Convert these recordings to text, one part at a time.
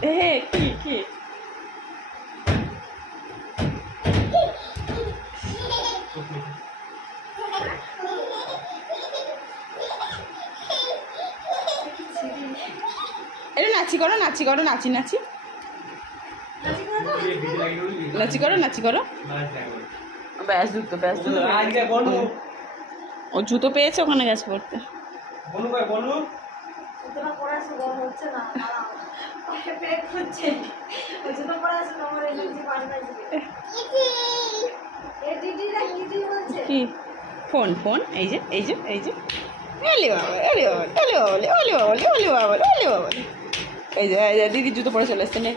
কি এটা নাচি করো নাচি করো নাচি নাচি নাচি করো নাচি করো ব্যাস জুতো ও জুতো পেয়েছে ওখানে গেছে পড়তে কি ফোন ফোন এই যে এই যে এই যে এলি বাবা এলি বাবা এলি বাবা ওলি বাবা ওলি বাবা ওলি বাবা এই যে দিদি জুতো পরে চলে এসছে নে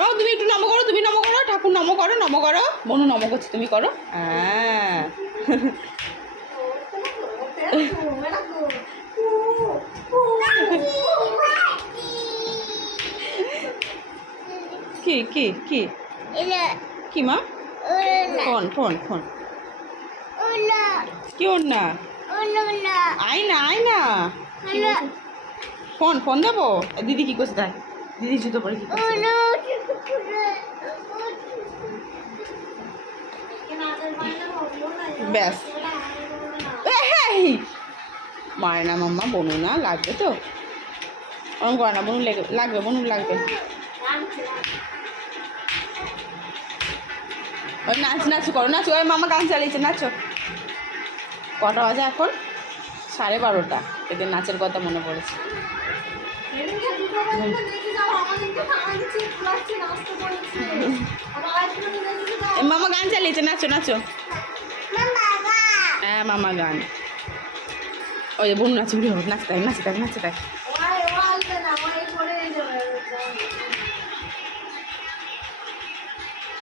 ও তুমি একটু নম করো তুমি নম করো ঠাকুর নম করো মনু নম করছি তুমি করো হ্যাঁ কি কি কি কি মা ফোন ফোন ফোন কি ওর না আই না ফোন ফোন দেবো দিদি কি করছে দেখ দিদি জুতো পরে কি ব্যাস মারে না মাম্মা বনু না লাগবে তো ওরকম করে না বনু লাগবে বনু লাগবে ওই নাচ করো ওই মামা গান চালিয়েছে নাচো কটা বাজে এখন 12:30 এদের নাচের কথা মনে পড়েছে মামা গান চালিয়েছে নাচো হ্যাঁ মামা গান ওই বোন নাচে নাচতে থাক